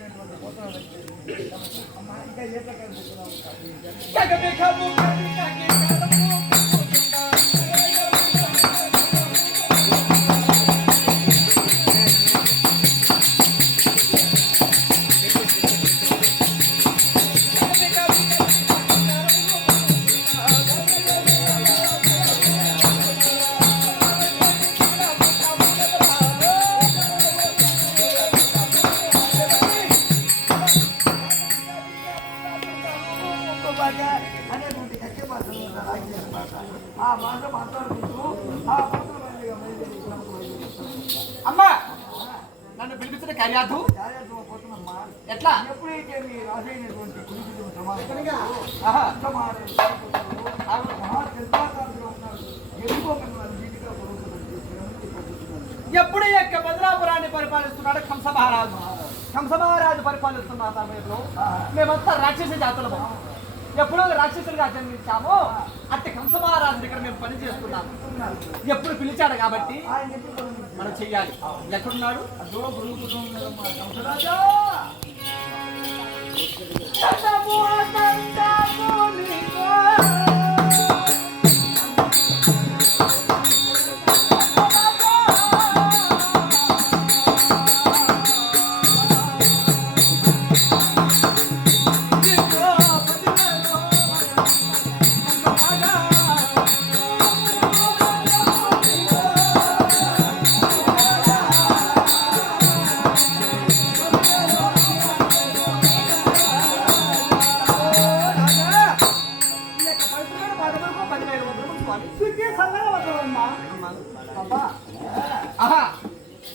పవిత్రమైనటువంటి పోతన అమ్మ ఇంకా ఏ ప్రకారం అనేటువంటి కక్కే భాషలు ఆ భాష మాట్లాడుకుంటూ ఆ అమ్మా నన్ను పిలిపించిన కార్యార్థం పోతున్నమ్మా ఎట్లా ఎప్పుడైతే మీ రాజైనటువంటి కుటుంబ ఎప్పుడు యొక్క భద్రాపురాన్ని పరిపాలిస్తున్నాడు కంసమహారాజు పరిపాలిస్తున్న సమయంలో మేమంతా రాక్షస జాతులము ఎప్పుడో రాక్షసులుగా జన్మించామో అట్టి కంసమహారాజు దగ్గర మేము పని చేస్తున్నాము. ఎప్పుడు పిలిచాడు కాబట్టి మనం చెయ్యాలి. ఎక్కడున్నాడు?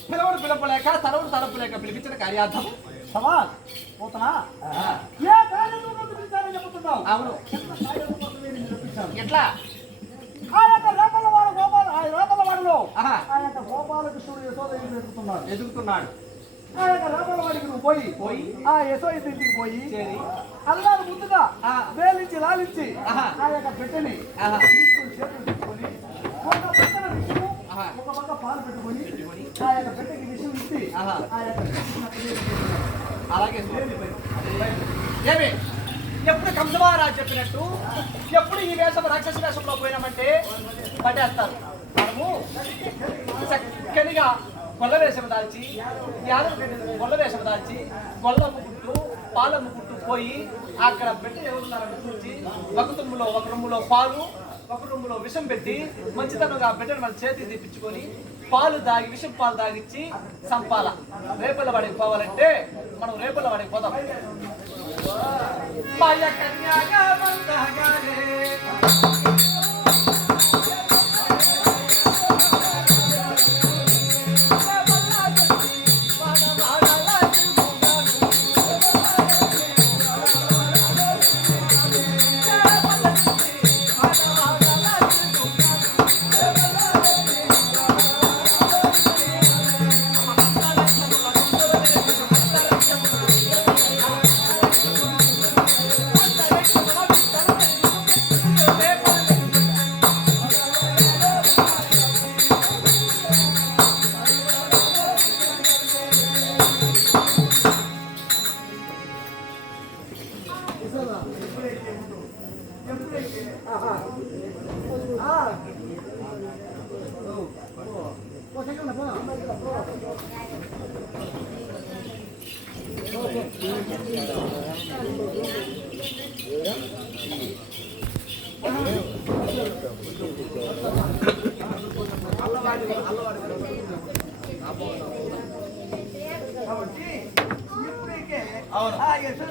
పిలవడు పిలపలేక తలవుడు తలపలేక పిలిపించిన కార్యార్థం సవాల్ పోతనా ఏ కార్యక్రమం పిలిచారని చెబుతున్నావు? అవును. ఎట్లా? ఆ యొక్క లోపలవాడలో ఆ యొక్క గోపాలకృష్ణుడు యశోదయ్యను ఎదుగుతున్నాడు. ఆ యొక్క లోపలవాడికి నువ్వు పోయి ఆ యశోద ఇంటికి పోయి అల్లారు ముందుగా వేలించి లాలించి ఆ యొక్క పెట్టెని తీసుకుని చేతులు తీసుకొని ఒక పక్కన విషము ఒక పక్క పాలు పెట్టుకొని ఆ యొక్క పెట్టెకి విషయం ఇచ్చి ఆ యొక్క అలాగే ఏమి ఎప్పుడు కంసమహారాజు చెప్పినట్టు ఎప్పుడు ఈ వేషం రాక్షస వేషంలో పోయినామంటే పట్టేస్తారు. మనము చక్కనిగా గొల్ల వేషం దాల్చి గొల్ల వేషం దాల్చి గొల్లమ్మ గుట్టు పాలమ్మ గుట్టు పోయి అక్కడ పెట్టి ఎవరున్నారని చూసి ఒక రొమ్ములో పాలు ఒక రొమ్ములో విషం పెట్టి మంచితనంగా బిడ్డను మన చేతికి తెప్పించుకొని పాలు దాగి విషం పాలు దాగిచ్చి సంపాల. రేపల్ల వాడికి పోవాలంటే మనం రేపల్ల వాడికి పోదాం. కాబట్టి